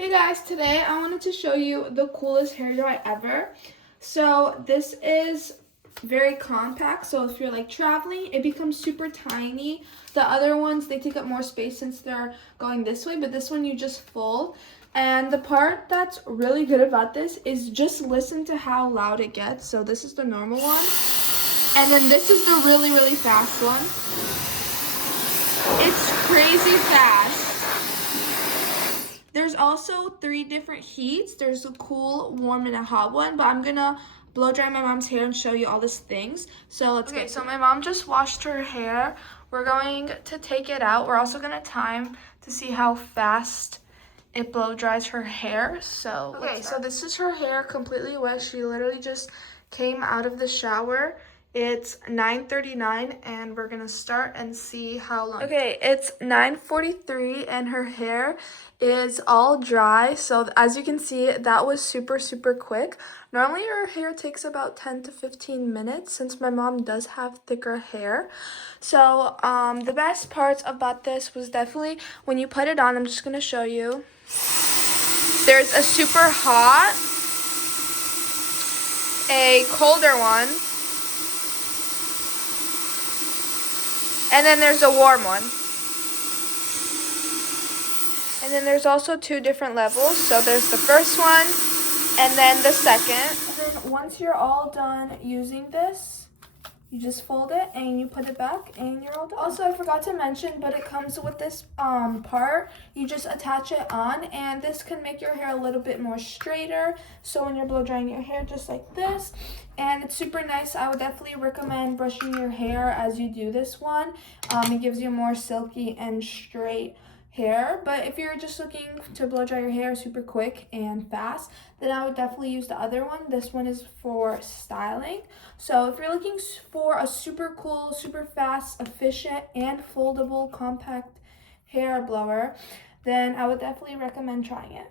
Hey guys, today I wanted to show you the coolest hairdryer ever. So this is very compact, so if you're like traveling, it becomes super tiny. The other ones, they take up more space since they're going this way, but this one you just fold. And the part that's really good about this is just listen to how loud it gets. So this is the normal one, and then this is the really, really fast one. It's crazy fast. There's also 3 different heats. There's a cool, warm, and a hot one, but I'm gonna blow dry my mom's hair and show you all these things. So let's get so my mom just washed her hair. We're going to take it out. We're also gonna time to see how fast it blow dries her hair. So okay, so this is her hair completely wet. She literally just came out of the shower. It's 9:39 and we're gonna start and see how long. Okay, it's 9:43 and her hair is all dry. So as you can see, that was super quick. Normally her hair takes about 10 to 15 minutes since my mom does have thicker hair. So the best parts about this was definitely when you put it on. I'm just gonna show you. There's a super hot, a colder one, and then there's a warm one. And then there's also 2 different levels. So there's the first one and then the second. And then once you're all done using this, you just fold it and you put it back and you're all done. Also, I forgot to mention, but it comes with this part. You just attach it on, and this can make your hair a little bit more straighter. So when you're blow drying your hair, just like this. And it's super nice. I would definitely recommend brushing your hair as you do this one. It gives you more silky and straight hair. But if you're just looking to blow dry your hair super quick and fast, then I would definitely use the other one. This one is for styling. So if you're looking for a super cool, super fast, efficient, and foldable compact hair blower, then I would definitely recommend trying it.